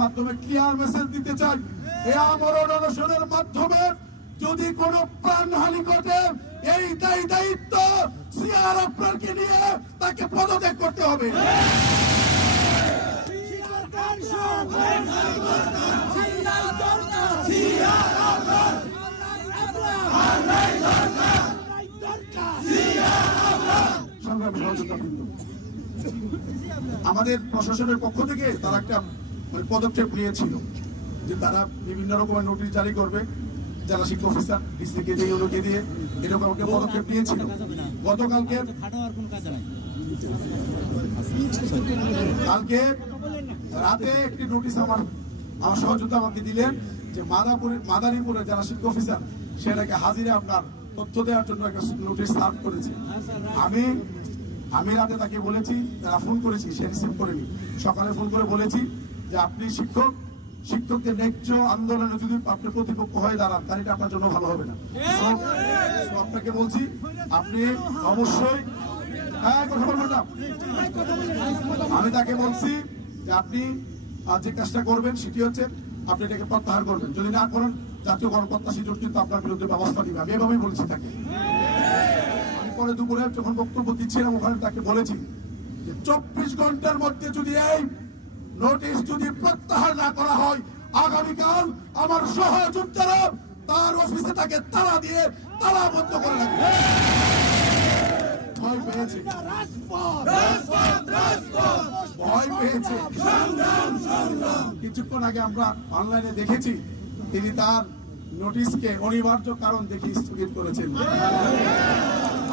মাধ্যমে clear message দিতে চাই, এই আমরণ অনশনের মাধ্যমে যদি কোনো প্রাণহানি ঘটে এই দায়িত্ব সিআর আপনারকে নিয়ে তাকে পদত্যাগ করতে হবে। আমাদের প্রশাসনের পক্ষ থেকে তারা একটা পদক্ষেপ নিয়েছিল যে তারা বিভিন্ন রকমের নোটিশ জারি করবে, জেলা শিক্ষা অফিসার ডিসিকে দিয়ে ওকে দিয়ে এরকম একটা পদক্ষেপ নিয়েছিল। গতকালকে রাতে একটি নোটিশ আমার সহযোগিতা আমাকে দিলেন যে মাদারীপুরের জেলা শিক্ষা অফিসার সেটাকে হাজিরে আপনার তথ্য দেওয়ার জন্য একটা নোটিশ সার্ভ করেছে। আমি রাতে তাকে বলেছি, তারা ফোন করেছি, সে রিসিভ করেনি। সকালে ফোন করে বলেছি যে আপনি শিক্ষকদের ন্যায্য আন্দোলনে যদি আপনি প্রতিপক্ষ হয়ে দাঁড়ান তাহলে এটা আপনার জন্য ভালো হবে না। আপনাকে বলছি আপনি অবশ্যই কথা বলবেন না। আমি তাকে বলছি যে আপনি যে কাজটা করবেন সেটি হচ্ছে আপনি এটাকে প্রত্যাহার করবেন, যদি না করেন জাতীয় গণপ্রত্যাশী শিডিউল কিন্তু আপনার বিরুদ্ধে ব্যবস্থা নিবে। আমি এভাবেই বলেছি তাকে। আমি পরে দুপুরে যখন বক্তব্য দিচ্ছিলাম ওখানে তাকে বলেছি যে 24 ঘন্টার মধ্যে যদি এই নোটিশ যদি প্রত্যাহার না করা হয় আগামীকাল আমার সহযোদ্ধারা তার অফিসে তাকে তালা দিয়ে তালাবদ্ধ করে রাখবে। ভয় পেয়েছে, ভয় পেয়েছে। কিছুক্ষণ আগে আমরা অনলাইনে দেখেছি তিনি তার নোটিশকে অনিবার্য কারণ দেখে স্থগিত করেছেন।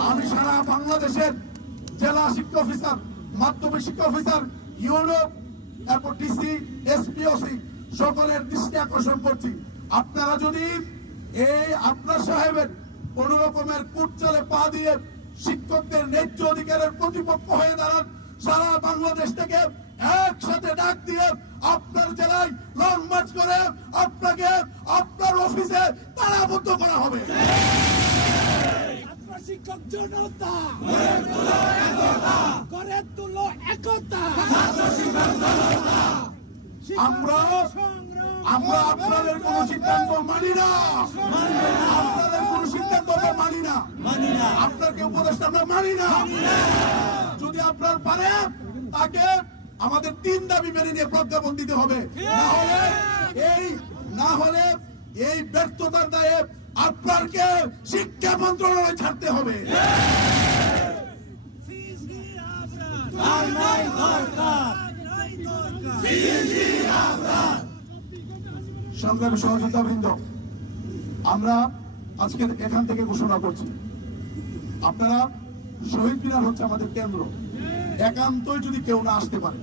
আমি সারা বাংলাদেশের জেলা শিক্ষা অফিসার, মাধ্যমিক শিক্ষা অফিসার, ইউনিয়ন, এরপর ডিসি, এসপিওসি সকলের দৃষ্টি আকর্ষণ করছি, আপনারা যদি এই আপনার সাহেবের কোন রকমের কুটচালে পা দিয়ে শিক্ষকদের ন্যায্য অধিকারের প্রতিপক্ষ হয়ে দাঁড়ান, সারা বাংলাদেশ থেকে একসাথে ডাক দিয়ে আপনার জেলায় লং মার্চ করে আপনাকে আপনার অফিসে তালাবদ্ধ করা হবে। শিক্ষক জনতা করে তুলো একতা। আমরা আপনাদের কোন সিদ্ধান্ত মানি না, আপনাদের কোন সিদ্ধান্ত আমরা মানি না, আপনাকে উপদেষ্টা আমরা মানি না। যদি আপনার পারে তাকে আমাদের 3 দাবি মেনে নিয়ে প্রজ্ঞাপন দিতে হবে, না হলে এই ব্যর্থতার দায়ে আপনাকে শিক্ষা মন্ত্রণালয় ছাড়তে হবে। সংগ্রামী সহযোদ্ধাবৃন্দ, আমরা আজকে এখান থেকে ঘোষণা করছি আপনারা শহীদ মিনার হচ্ছে আমাদের কেন্দ্র। একান্তই যদি কেউ না আসতে পারে,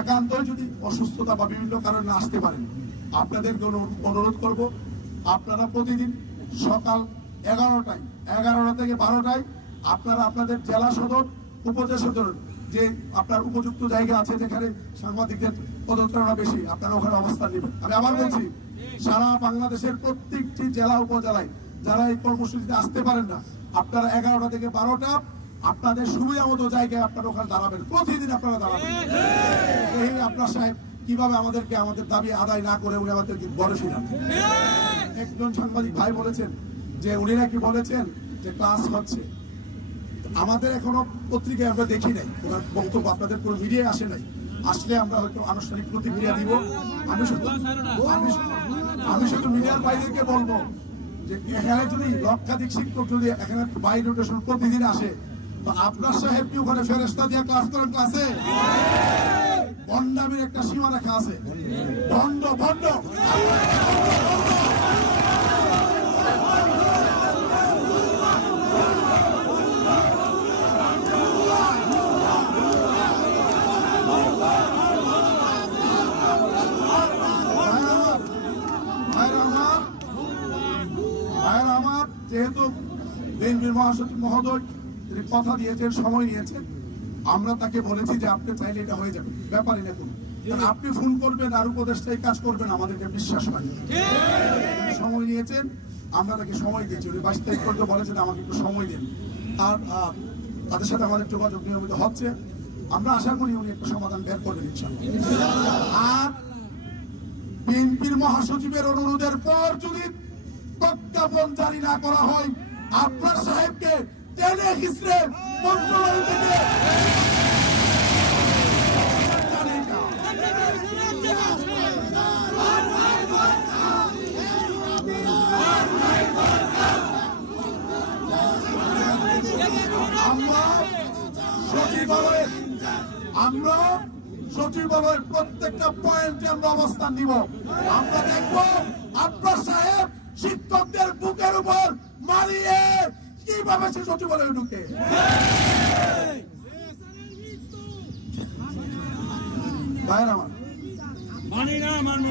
একান্তই যদি অসুস্থতা বা বিভিন্ন কারণে না আসতে পারেন, আপনাদেরকে অনুরোধ করব আপনারা প্রতিদিন সকাল 11টা থেকে 12টায় আপনারা আপনাদের জেলা সদর, উপজেলা সদর যে আপনার উপযুক্ত জায়গা আছে যেখানে সাংবাদিকদের পদচারণা বেশি, আপনারা ওখানে অবস্থান নেবেন। আমি আবার বলছি, সারা বাংলাদেশের প্রত্যেকটি জেলা উপজেলায় যারা এই কর্মসূচিতে আসতে পারেন না, আপনারা 11টা থেকে 12টা আপনাদের সুবিধা মতো জায়গায় আপনারা ওখানে দাঁড়াবেন, প্রতিদিন আপনারা দাঁড়াবেন। এই আপনার সাহেব কিভাবে আমাদেরকে আমাদের দাবি আদায় না করে উনি আমাদেরকে বড় ফিরান। একজন সাংবাদিক ভাই বলেছেন যে উনি নাকি বলেছেন যে ক্লাস হচ্ছে, আমাদের এখনো পত্রিকায় আমরা দেখি নাই ওনার বক্তব্য, আপনাদের কোনো মিডিয়ায় আসে নাই, আসলে আমরা হয়তো আনুষ্ঠানিক প্রতিক্রিয়া দিব। আমি শুধু মিডিয়ার বাইরেকে বলবো যে এখানে যদি লক্ষাধিক শিক্ষক যদি এখানে বাই রোটেশন প্রতিদিন আসে, তো আপনার সাহেব কি ওখানে ফেরেস্তা দিয়ে ক্লাস করেন? ক্লাসে ভণ্ডামির একটা সীমা রেখা আছে। ভণ্ড ভণ্ড যেহেতু বিএনপির মহাসচিব মহোদয় তিনি কথা দিয়েছেন, সময় নিয়েছেন, আমরা তাকে বলেছি যে আপনি চাইলে এটা হয়ে যাবে, ব্যাপারই না কোনো। আপনি ফোন করবেন আর উপদেষ্টাই কাজ করবেন, আমাদেরকে বিশ্বাস হয়। সময় নিয়েছেন, আমরা তাকে সময় দিয়েছি। উনি 22 তারিখ পর্যন্ত বলেছেন আমাকে একটু সময় দেন। আর তাদের সাথে আমাদের যোগাযোগ নিয়মিত হচ্ছে, আমরা আশা করি উনি একটা সমাধান বের করবেন ইনশাআল্লাহ। আর বিএনপির মহাসচিবের অনুরোধের পর যদি প্রজ্ঞাপন জারি না করা হয়, আপনার সাহেবকে টেনে হিসড়ে মন্ত্রণালয় থেকে আমরা সচিবালয়ের প্রত্যেকটা পয়েন্টে আমরা অবস্থান নিব। আমরা দেখব আপনার সাহেব শিক্ষকদের বুকের উপর মারিয়ে কিভাবে সে সচিবালয়ে ঢুকে। ভাইয়ের আমার,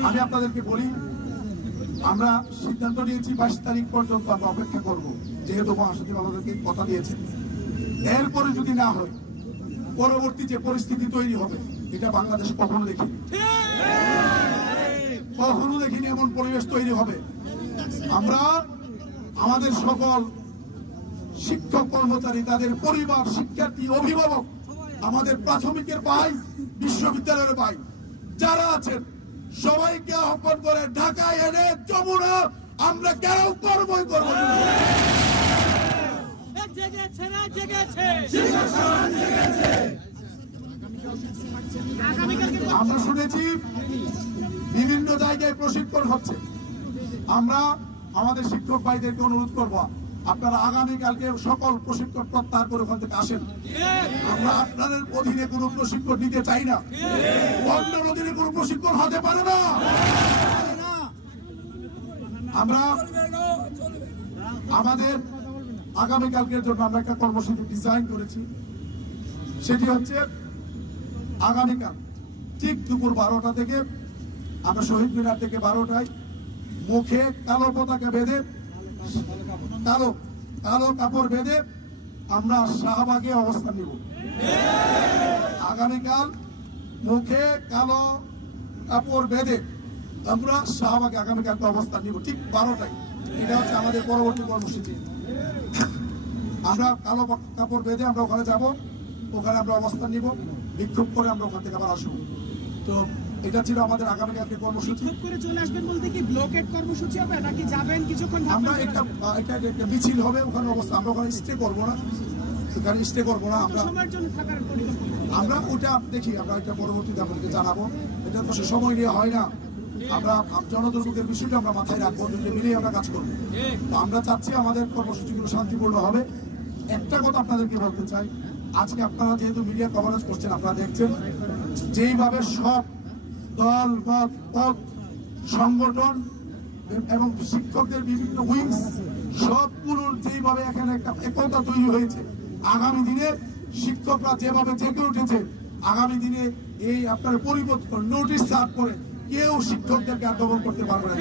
আমি আপনাদেরকে বলি, আমরা সিদ্ধান্ত নিয়েছি 22 তারিখ পর্যন্ত আমরা অপেক্ষা করব, যেহেতু মহাসচিব আমাদেরকে কথা দিয়েছেন। এরপরে যদি না হয়, পরবর্তী যে পরিস্থিতি তৈরি হবে, এটা বাংলাদেশ কখনো দেখিনি এমন পরিবেশ তৈরি হবে। আমরা আমাদের সকল শিক্ষক কর্মচারী, তাদের পরিবার, শিক্ষার্থী, অভিভাবক, আমাদের প্রাথমিকের ভাই, বিশ্ববিদ্যালয়ের ভাই যারা আছেন, সবাইকে আহ্বান করে ঢাকায় এনে যমুনা আমরা কেন করবই করবো। আমরা শুনেছি বিভিন্ন জায়গায় প্রশিক্ষণ হচ্ছে। আমরা আমাদের শিক্ষক ভাইদেরকে অনুরোধ করবো, আপনারা আগামীকালকে সকল প্রশিক্ষণ প্রত্যাহার করে ওখান থেকে আসেন। আমরা আপনাদের অধীনে কোনো প্রশিক্ষণ নিতে চাই না, অন্যের অধীনে কোনো প্রশিক্ষণ হতে পারে না। আমরা আমাদের আগামীকালকের জন্য আমরা একটা কর্মসূচি ডিজাইন করেছি। সেটি হচ্ছে আগামীকাল ঠিক দুপুর 12টা থেকে আমরা শহীদ মিনার থেকে 12টায় মুখে কালো পতাকা বেঁধে, কালো কাপড় বেঁধে আমরা শাহবাগে অবস্থান নিব। আগামীকাল মুখে কালো কাপড় বেঁধে আমরা শাহবাগে আগামীকালকে অবস্থান নিব ঠিক 12টায়। এটা হচ্ছে আমাদের পরবর্তী কর্মসূচি। আমরা কালো কাপড় বেঁধে আমরা ওখানে যাব, ওখানে আমরা অবস্থান নিব, বিক্ষোভ করে আমরা ওখান থেকে আবার আসবো। তো এটা ছিল আমাদের আগামীকালকে কর্মসূচি। করে চলে আসবেন বলতে কি ব্লকেট কর্মসূচি হবে নাকি যাবেন কিছুক্ষণ? আমরা একটা মিছিল হবে ওখানে অবস্থা, আমরা ওখানে স্টে করবো না, এখানে স্টে করবো না। আমরা ওটা দেখি, আমরা এটা পরবর্তীতে আপনাদেরকে জানাবো। এটা তো সময় নিয়ে হয় না, আমরা জনদুর্ভোগের বিষয়টা আমরা মাথায় রাখবো, দুটো মিলিয়ে আমরা কাজ করবো। তো আমরা চাচ্ছি আমাদের কর্মসূচিগুলো শান্তিপূর্ণ হবে। একটা কথা আপনাদেরকে বলতে চাই, আজকে আপনারা যেহেতু মিডিয়া কভারেজ করছেন, আপনারা দেখছেন যেইভাবে সব দল, পথ, সংগঠন এবং শিক্ষকদের বিভিন্ন উইংস সবগুলোর যেইভাবে এখানে একটা একতা তৈরি হয়েছে, আগামী দিনে শিক্ষকরা যেভাবে জেগে উঠেছে, আগামী দিনে এই আপনার পরিবর্তন নোটিশ সার্ভ করে কেউ শিক্ষকদেরকে আক্রমণ করতে পারবে না।